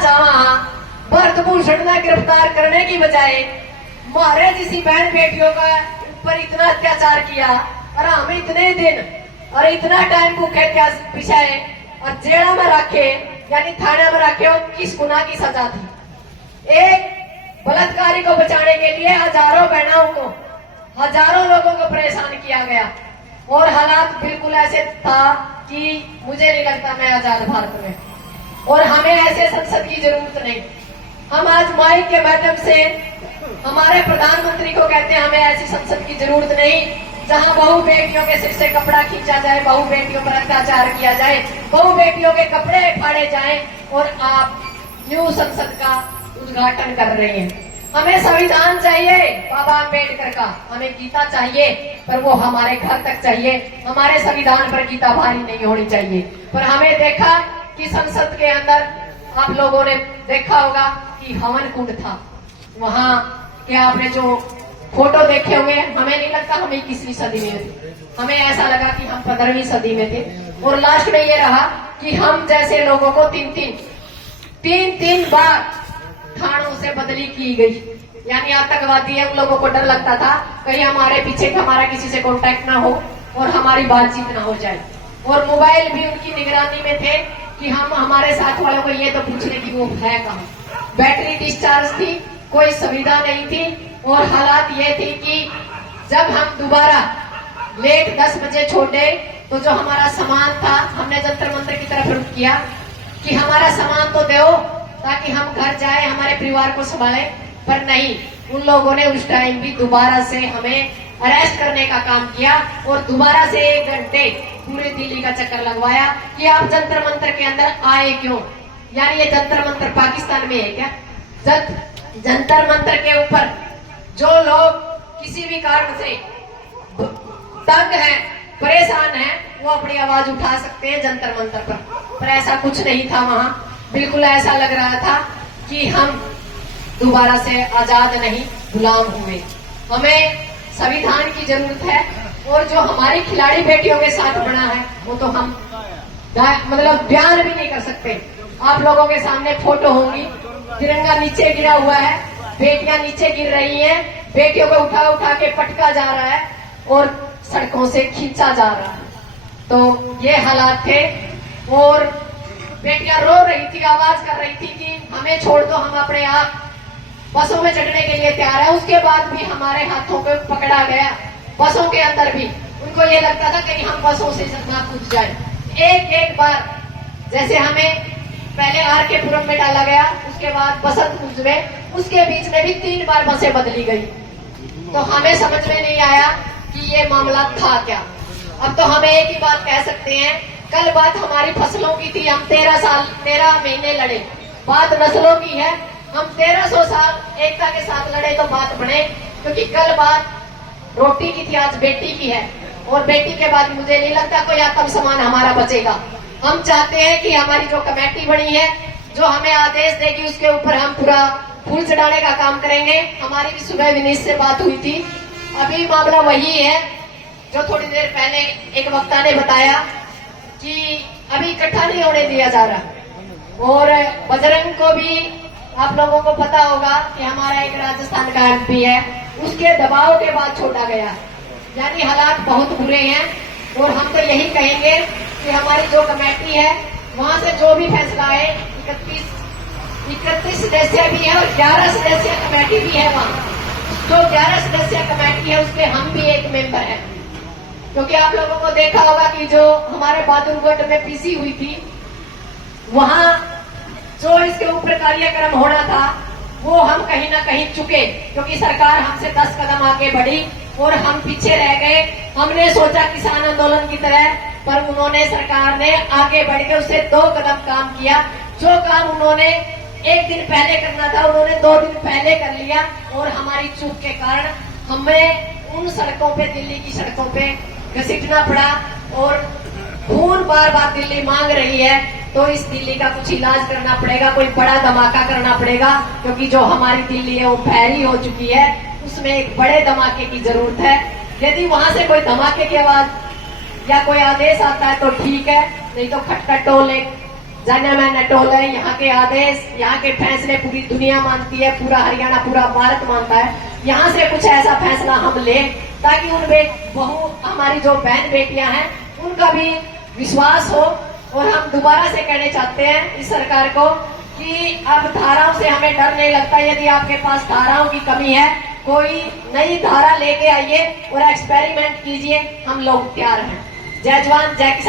जहां भरतभूषण ने गिरफ्तार करने की बजाय मारे जिसी बहन बेटियों का ऊपर इतना अत्याचार किया और हमें इतने दिन और इतना टाइम भूखे प्यास पिछाए और जेल में रखे यानी थाने में रखे और किस गुनाह की सजा थी। एक बलात्कारी को बचाने के लिए हजारों बहनों को हजारों लोगों को परेशान किया गया और हालात बिल्कुल ऐसे था कि मुझे नहीं लगता मैं आजाद भारत में, और हमें ऐसे संसद की जरूरत नहीं। हम आज माइक के माध्यम से हमारे प्रधानमंत्री को कहते हैं हमें ऐसी संसद की जरूरत नहीं जहां बहु बेटियों के सिर से कपड़ा खींचा जाए, बहु बेटियों पर अत्याचार किया जाए, बहु बेटियों के कपड़े फाड़े जाएं और आप न्यू संसद का उद्घाटन कर रहे हैं। हमें संविधान चाहिए बाबा अम्बेडकर का, हमें गीता चाहिए पर वो हमारे घर तक चाहिए। हमारे संविधान पर गीता भारी नहीं होनी चाहिए। पर हमें देखा कि संसद के अंदर आप लोगों ने देखा होगा कि हवन कुंड था, वहां के आपने जो फोटो देखे होंगे, हमें नहीं लगता हम 21वीं सदी में थे, हमें ऐसा लगा कि हम 15वीं सदी में थे। और लास्ट में ये रहा कि हम जैसे लोगों को तीन बार थानों से बदली की गई, यानी आतंकवादी है, उन लोगों को डर लगता था कहीं हमारे पीछे हमारा किसी से कांटेक्ट ना हो और हमारी बातचीत ना हो जाए। और मोबाइल भी उनकी निगरानी में थे कि हम हमारे साथ वालों को ये तो पूछ रहे कि वो है कहाँ। बैटरी डिस्चार्ज थी, कोई सुविधा नहीं थी और हालात ये थी कि जब हम दोबारा लेट 10 बजे छोड़े तो जो हमारा सामान था हमने जंतर मंतर की तरफ रुख किया कि हमारा सामान तो दो ताकि हम घर जाए हमारे परिवार को संभाले, पर नहीं, उन लोगों ने उस टाइम भी दोबारा से हमें अरेस्ट करने का काम किया और दोबारा से 1 घंटे पूरे दिल्ली का चक्कर लगवाया कि आप जंतर मंतर के अंदर आए क्यों। यानी ये जंतर मंतर पाकिस्तान में है क्या? जंतर मंतर के ऊपर जो लोग किसी भी कारण से तंग हैं, परेशान हैं, वो अपनी आवाज उठा सकते हैं जंतर मंतर पर ऐसा कुछ नहीं था। वहां बिल्कुल ऐसा लग रहा था कि हम दोबारा से आजाद नहीं, गुलाम हुए। हमें संविधान की जरूरत है और जो हमारी खिलाड़ी बेटियों के साथ बना है वो तो हम मतलब बयान भी नहीं कर सकते। आप लोगों के सामने फोटो होंगी, तिरंगा नीचे गिरा हुआ है, बेटियां नीचे गिर रही हैं, बेटियों को उठा उठा के पटका जा रहा है और सड़कों से खींचा जा रहा है। तो ये हालात थे और बेटियां रो रही थी, आवाज कर रही थी कि हमें छोड़ दो, हम अपने आप बसों में चढ़ने के लिए तैयार है। उसके बाद भी हमारे हाथों को पकड़ा गया, बसों के अंदर भी उनको ये लगता था कहीं हम बसों से ना कूद जाए। एक बार जैसे हमें पहले RK पुरम में डाला गया, उसके बाद बसंत कुंज में, उसके बीच में भी 3 बार बसें बदली गई। तो हमें समझ में नहीं आया कि ये मामला था क्या। अब तो हमें एक ही बात कह सकते हैं, कल बात हमारी फसलों की थी, हम 13 महीने लड़े, बात नस्लों की है, हम 1300 साल एकता के साथ लड़े तो बात बने, क्योंकि कल बात रोटी की थी, आज बेटी की है और बेटी के बाद मुझे नहीं लगता कोई आत्म सम्मान हमारा बचेगा। हम चाहते हैं कि हमारी जो कमेटी बनी है, जो हमें आदेश देगी उसके ऊपर हम पूरा फूल चढ़ाने का काम करेंगे। हमारी भी सुबह विनीत से बात हुई थी, अभी मामला वही है जो थोड़ी देर पहले एक वक्ता ने बताया कि अभी इकट्ठा नहीं होने दिया जा रहा। और बजरंग को भी आप लोगों को पता होगा कि हमारा एक राजस्थान का MP है, उसके दबाव के बाद छोड़ा गया। यानी हालात बहुत बुरे हैं और हम तो यही कहेंगे कि हमारी जो कमेटी है वहां से जो भी फैसला है, 31 सदस्य भी है और 11 सदस्य कमेटी भी है। वहाँ जो 11 सदस्य कमेटी है उसके हम भी एक मेंबर हैं, क्योंकि आप लोगों को देखा होगा कि जो हमारे बहादुरगढ़ में PC हुई थी, वहां जो इसके ऊपर कार्यक्रम होना था वो हम कहीं ना कहीं चुके, क्योंकि सरकार हमसे 10 कदम आगे बढ़ी और हम पीछे रह गए। हमने सोचा किसान आंदोलन की तरह, पर उन्होंने, सरकार ने आगे बढ़ के उससे 2 कदम काम किया। जो काम उन्होंने 1 दिन पहले करना था उन्होंने 2 दिन पहले कर लिया और हमारी चूक के कारण हमें उन सड़कों पे, दिल्ली की सड़कों पे घसीटना पड़ा और खून बार बार दिल्ली मांग रही है। तो इस दिल्ली का कुछ इलाज करना पड़ेगा, कोई बड़ा धमाका करना पड़ेगा, क्योंकि जो हमारी दिल्ली है वो फैली हो चुकी है, उसमें एक बड़े धमाके की जरूरत है। यदि वहां से कोई धमाके की आवाज या कोई आदेश आता है तो ठीक है, नहीं तो खटखट टोले जाने में नटोल है। यहाँ के आदेश, यहाँ के फैसले पूरी दुनिया मानती है, पूरा हरियाणा, पूरा भारत मानता है। यहाँ से कुछ ऐसा फैसला हम ले ताकि उन बहू, हमारी जो बहन बेटियां हैं, उनका भी विश्वास हो। और हम दोबारा से कहने चाहते हैं इस सरकार को कि अब धाराओं से हमें डर नहीं लगता। यदि आपके पास धाराओं की कमी है, कोई नई धारा लेके आइए और एक्सपेरिमेंट कीजिए, हम लोग तैयार हैं। जय जवान जय किसान।